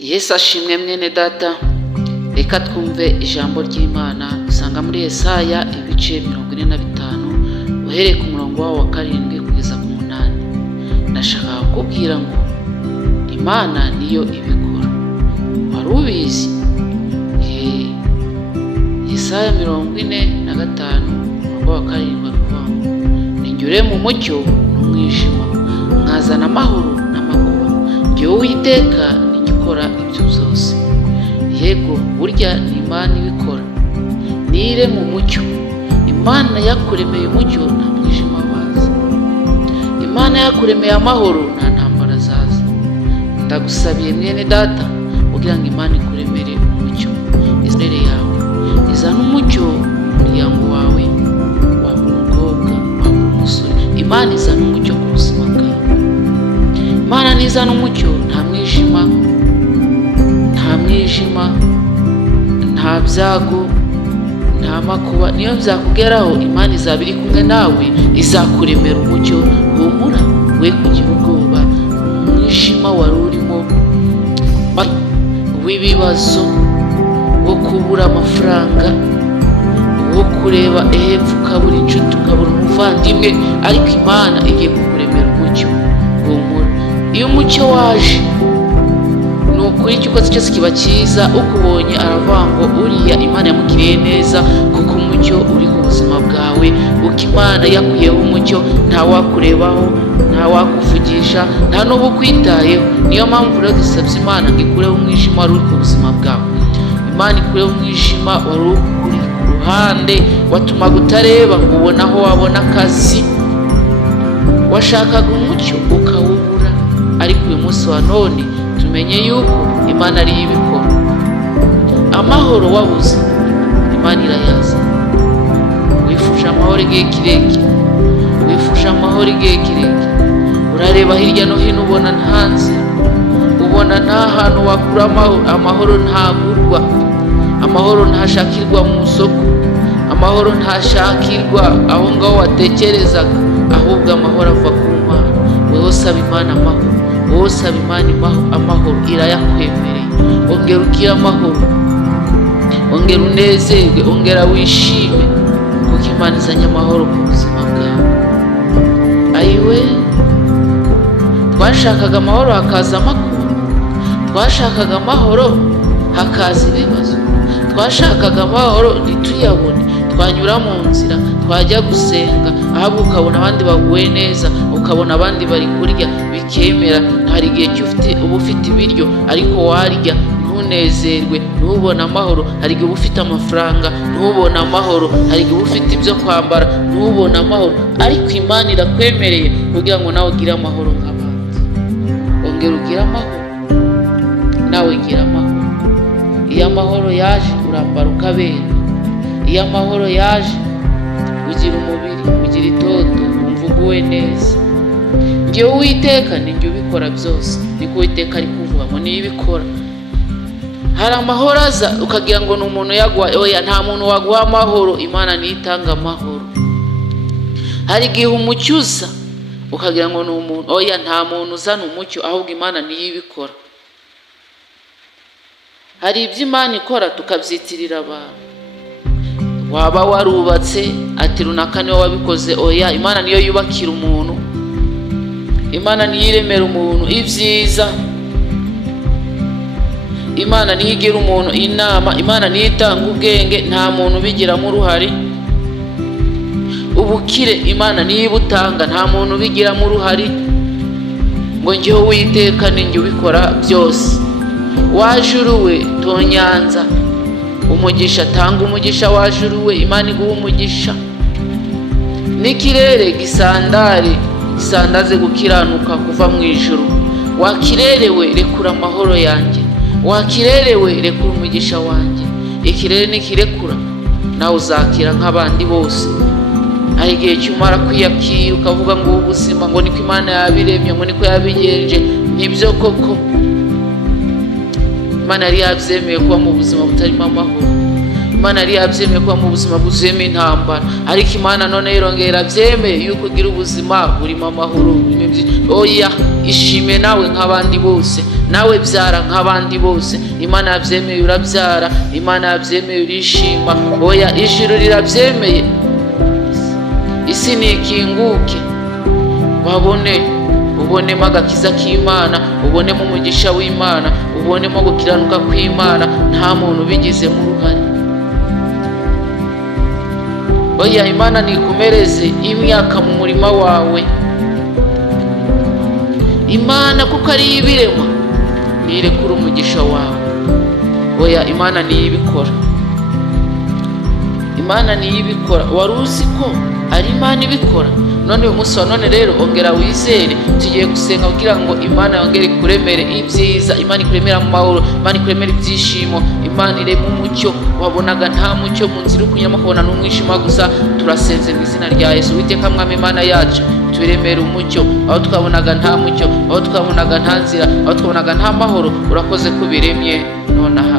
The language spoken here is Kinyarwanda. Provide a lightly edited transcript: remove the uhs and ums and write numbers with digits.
Yesu ashimwe mwene data. Reka twumve ijambo ry'Imana dusanga muri Yesaya ibice 45 uhereye ku murongo wa 7 kugeza ku 8. Ndashaka kukubwira ngo Imana niyo ibikora. Wari ubizi? Yesaya 45 umurongo wa 7 avuga ngo ninjure mu mucyo n'umwijima, nkazana amahoro n'amakuba. Njyewe Uwiteka gukora ibyo byose. Yego, burya ni Imana ibikora. Nire mu mucyo. Imana yakuremeye umucyo, nta mwijima waza. Imana yakuremeye amahoro, nta ntambara zaza. Ndagusabiye mwene data kugira ngo Imana ikuremere umucyo imbere yawe. Izana umucyo mu muryango wawe, waba umukobwa, waba umusore. Imana izana umucyo ku buzima bwawe. Imana nizana umucyo, nta mwijima, nta byago, nta makuba. Niyo byakugeraho, Imana izaba iri kumwe nawe, izakuremera umucyo. Humura, we kugira ubwoba. Umwijima wari urimo w'ibibazo, wo kubura amafaranga, wo kureba hepfo ukabura inshuti, ukabura umuvandimwe, ariko Imana igiye kukuremera umucyo. Humura, iyo umucyo waje ukuri cyose cyose kiba cyiza. Ukubonye aravuga ngo uriya Imana yamugiriye neza, kuko umucyo uri ku buzima bwawe. Uko Imana yakuyeho umucyo, nta wakurebaho, nta wakuvugisha, nta n'ubu kwitayeho. Niyo mpamvu rero dusabye Imana ngo ikureho umwijima wari uri ku buzima bwawe. Imana ikureho umwijima wari uri ku ruhande, watumaga utareba ngo ubone aho wabona akazi. Washakaga umucyo ukawubura, ariko uyu munsi wa none tumenye yuko Imana ariyo ibikora. Amahoro wabuze, Imana irayaza. Wifuje amahoro igihe kirekire, urareba hirya no hino ubona nta nzira, ubona nta hantu wakura amahoro. Amahoro ntagurwa, amahoro ntashakirwa mu isoko, amahoro ntashakirwa aho ngaho watekerezaga, ahubwo amahoro ava ku Mana. Wowe saba Imana amahoro, wowe saba Imana amahoro, irayakwemereye. Ongera ugire amahoro, ongera unezerwe, ongera wishime, kuko Imana izanye amahoro ku buzima bwawe. Ayiwe, twashakaga amahoro hakaza amakuba, twashakaga amahoro hakaza ibibazo, twashakaga amahoro ntituyabone. Twanyura mu nzira, twajya gusenga, ahubwo ukabona abandi baguwe neza, ukabona abandi bari kurya bikemera. Hari igihe uba ufite ibiryo ariko warya ntunezerwe, ntubone amahoro. Hari igihe uba ufite amafaranga ntubone amahoro, hari igihe uba ufite ibyo kwambara ntubone amahoro, ariko Imana irakwemereye kugira ngo nawe ugire amahoro nk'abandi. Ongera ugire amahoro, nawe gira amahoro. Iyo amahoro yaje urambara ukabera. Iyo amahoro yaje ugira umubiri, ugira itoto, wumva uguwe neza. Njyewe Uwiteka ninjye ubikora byose, niko Uwiteka ari kuvuga ngo niyo ibikora. Hari amahoro aza ukagira ngo ni umuntu yaguha. Oya, nta muntu waguha amahoro, Imana niyo itanga amahoro. Hari igihe umucyo uza ukagira ngo ni umuntu. Oya, nta muntu uzana umucyo, ahubwo Imana niyo ibikora. Hari ibyo Imana ikora tukabyitirira abantu. Waba warubatse ati runaka niwe wabikoze. Oya, Imana niyo yubakira umuntu, Imana niyo iremera umuntu ibyiza, Imana niyo igira umuntu inama, Imana niyo itanga ubwenge, nta muntu ubigiramo uruhare. Ubukire Imana niyo ibutanga, nta muntu ubigiramo uruhare. Ngo njyewe Uwiteka ninjye ubikora byose. Wajuru we tonyanza umugisha, tanga umugisha. Wajuru we, Imana iguha umugisha. N'ikirere gisandaze gukiranuka kuva mu ijuru. Wakirerewe, rekura amahoro yanjye. Wakirerewe, rekura umugisha wanjye. Ikirere nikirekura, nawe uzakira nk'abandi bose. Hari igihe cyumara kwiyakira ukavuga ngo ubuzima ngo niko Imana yabiremye, ngo niko yabigenje. Nibyo koko, Imana yari yabyemeye kuba mu buzima butarimo amahoro. Imana yari yabyemeye kuba mu buzima buzuyemo intambara, ariko Imana none irongera byemeye yuko ugira ubuzima burimo amahoro. Oya, ishime nawe nk'abandi bose, nawe byara nk'abandi bose. Imana yabyemeye urabyara, Imana yabyemeye urishima. Oya, ijuru rirabyemeye, isi nikinguke, ubonemo agakiza k'Imana, ubonemo umugisha w'Imana, ubonemo gukiranuka kw'Imana, nta muntu ubigizemo uruhare. Oya, Imana nikumereze imyaka mu murima wawe. Imana kuko ari ibirema, nirekura umugisha wawe. Oya, Imana niyo ibikora, Imana niyo ibikora. Wari uzi ko ari Imana ibikora? None uyu munsi wa none rero ongera wizere, tugiye gusenga kugira ngo Imana yongere kuremere ibyiza, Imana ikuremera mu mahoro, Imana ikuremera ibyishimo, Imana irema umucyo wabonaga nta mucyo mu nzira ukunyuramo ukabona n'umwijima gusa. Turasenze mu izina rya Yesu. Uwiteka Mwami Imana yacu, turemere umucyo aho twabonaga nta mucyo, aho twabonaga nta nzira, aho twabonaga nta mahoro. Urakoze ko biremye nonaha.